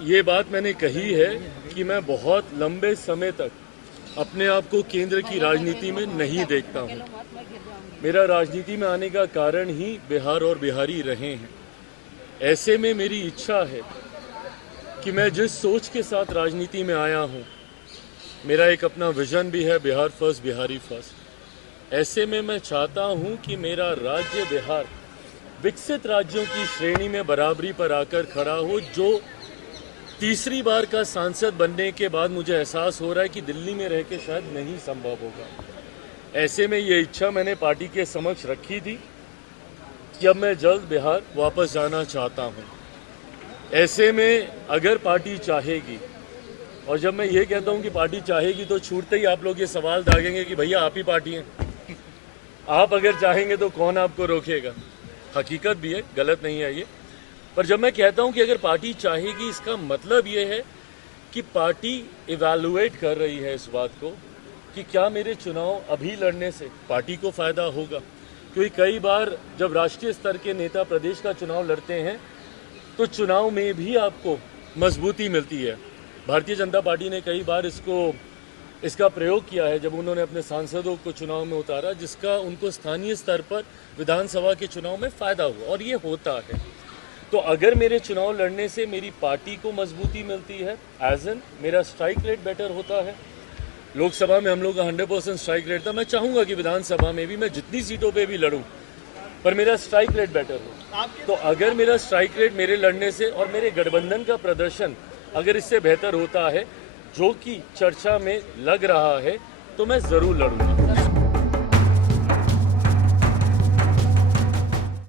ये बात मैंने कही है कि मैं बहुत लंबे समय तक अपने आप को केंद्र की राजनीति में नहीं देखता हूँ। मेरा राजनीति में आने का कारण ही बिहार और बिहारी रहे हैं। ऐसे में मेरी इच्छा है कि मैं जिस सोच के साथ राजनीति में आया हूँ, मेरा एक अपना विजन भी है, बिहार फर्स्ट बिहारी फर्स्ट। ऐसे में मैं चाहता हूँ कि मेरा राज्य बिहार विकसित राज्यों की श्रेणी में बराबरी पर आकर खड़ा हो। जो तीसरी बार का सांसद बनने के बाद मुझे एहसास हो रहा है कि दिल्ली में रह के शायद नहीं संभव होगा। ऐसे में ये इच्छा मैंने पार्टी के समक्ष रखी थी कि अब मैं जल्द बिहार वापस जाना चाहता हूँ। ऐसे में अगर पार्टी चाहेगी, और जब मैं ये कहता हूँ कि पार्टी चाहेगी तो छूटते ही आप लोग ये सवाल दागेंगे कि भैया आप ही पार्टी हैं, आप अगर चाहेंगे तो कौन आपको रोकेगा। हकीकत भी है, गलत नहीं है ये। पर जब मैं कहता हूं कि अगर पार्टी चाहेगी, इसका मतलब ये है कि पार्टी इवैल्यूएट कर रही है इस बात को कि क्या मेरे चुनाव अभी लड़ने से पार्टी को फायदा होगा। क्योंकि कई बार जब राष्ट्रीय स्तर के नेता प्रदेश का चुनाव लड़ते हैं तो चुनाव में भी आपको मजबूती मिलती है। भारतीय जनता पार्टी ने कई बार इसका प्रयोग किया है जब उन्होंने अपने सांसदों को चुनाव में उतारा, जिसका उनको स्थानीय स्तर पर विधानसभा के चुनाव में फायदा हुआ, और ये होता है। तो अगर मेरे चुनाव लड़ने से मेरी पार्टी को मजबूती मिलती है, एज एन मेरा स्ट्राइक रेट बेटर होता है। लोकसभा में हम लोग का 100% स्ट्राइक रेट था। मैं चाहूँगा कि विधानसभा में भी मैं जितनी सीटों पे भी लड़ूं, पर मेरा स्ट्राइक रेट बेटर हो। तो अगर मेरा स्ट्राइक रेट मेरे लड़ने से और मेरे गठबंधन का प्रदर्शन अगर इससे बेहतर होता है, जो कि चर्चा में लग रहा है, तो मैं ज़रूर लड़ूंगा।